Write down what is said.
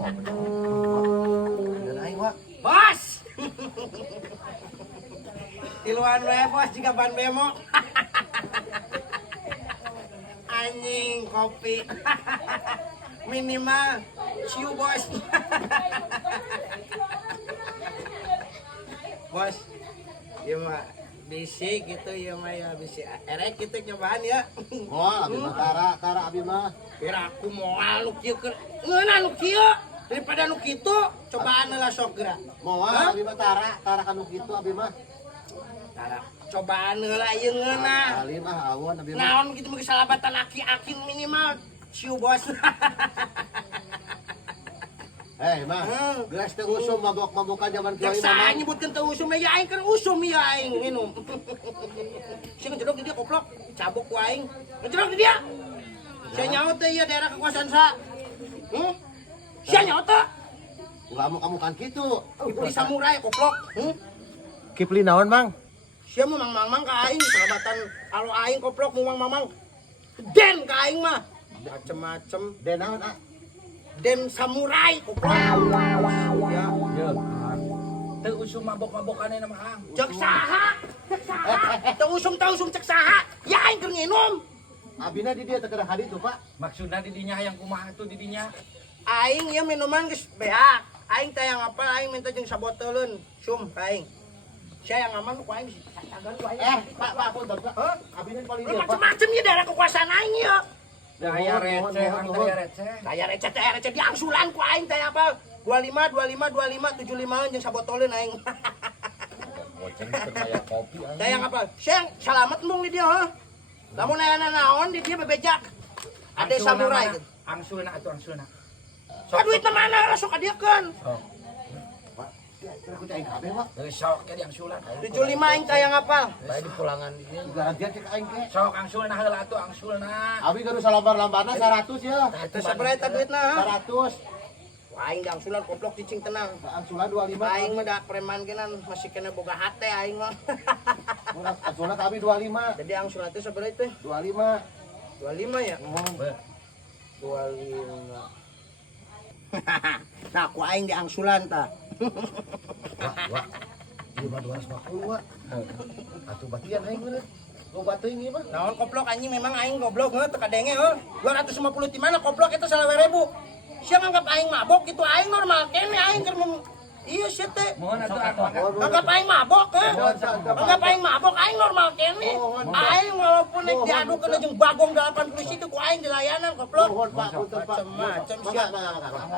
Dan aing wa. Bos. Tiluan we bos jika ban bemo. Anjing kopi. Minimal ciu bos. Bos. Ya mah bisik gitu ya mah ya bisik. Erek kita nyobaan ya. Moal abi mah tara abi mah. Kira aku moal nu kieu keur. Ngeuna nu kieu daripada nu kitu cobaan lah sok geura. Moal abi mah tara kanu kitu abi mah. Tara cobaan heula ieu ngeuna. Ali mah awon abi mah. Naon kitu mah salabatan aki-aki minimal ciu bos. Hei mah, gelas teh usum mabok-mabokan zaman kieu Cek mah. saya nyebutkeun teu usum ya aing keur usum ya aing minum. Sing jedog di dia koplok, cabuk ku aing. Jedog di dia. Sia nyaho teh ieu daerah kekuasaan sa. Sia nyaho teh. Ulah amuk-amukan kitu. Ibu di samurai koplok. Kipli naon, Mang? Sia mah mang-mang ka aing, salabatan alo aing koplok mu mang-mang. Den ka aing mah. Macem-macem. Den naon, ah? Den samurai koplok. Ya. Teu usum mabok-mabokane na mahang. Cek saha? Cek saha? Teu usum cek saha? Ya aing keur nginum. Abina di dia teh keur hadi tuh, Pak. Maksudna di dinya hayang kumaha tuh di dinya? Aing ieu minuman geus beak. Aing teh yang apal aing minta jeung saboteulun. Sum ka aing. Sia yang aman ku aing cagagan ku aing. Pak, punten, Pak. Heuh? Abina paling Lu dia, Pak. macem-macem ieu daerah kekuasaan aing ieu. Daya receh, daya receh. Daya receh diangsulan ku aing teh apal. 25 75 jeung saboteulun aing. Goceng teu kaya kopi Teh yang apal? Sia yang salamet mung di dia heuh. Lamun aya naon di dia bebejak. Ade samurai gitu. Angsulna atuh angsulna. Sok duit mana sok adiekeun. Kira ku cai kabeh, Pak. Geus sok ke di angsulan. 75 aing teh yang apal. Bae di pulangan ieu. Garantian cek aing ke. Sok angsulna heula atuh angsulna. Abi kudu salambar-lambarna 100 ya. Teu sabaraha eta duitna heuh. 100. Aing dangsulan koplok cicing tenang. Angsulan 25. Aing mah da preman genan masih kena boga hate aing mah. Angsulan abi 25. Jadi angsulan teh sabaraha teh? 25. 25 ya? 25. Nah, ku aing di angsulan tah. Wah. Ieu mah 250, Wak. Atuh batian aing bener. Loba teuing ieu mah. Naon koplok anjing memang aing goblok heuh teu kadenge heuh. 250 ti mana koplok eta 9.000. Sia nganggap aing mabok kitu aing normal kene aing keur ieu sia teh. Mohon atuh atuh. Nganggap aing mabok heuh. Nganggap aing mabok aing normal kene. Aing walaupun nek diadukeun jeung bagong 80 situ ku aing di layanan koplok. Mohon Pak, punten Pak. Macem-macem sia. Mangga.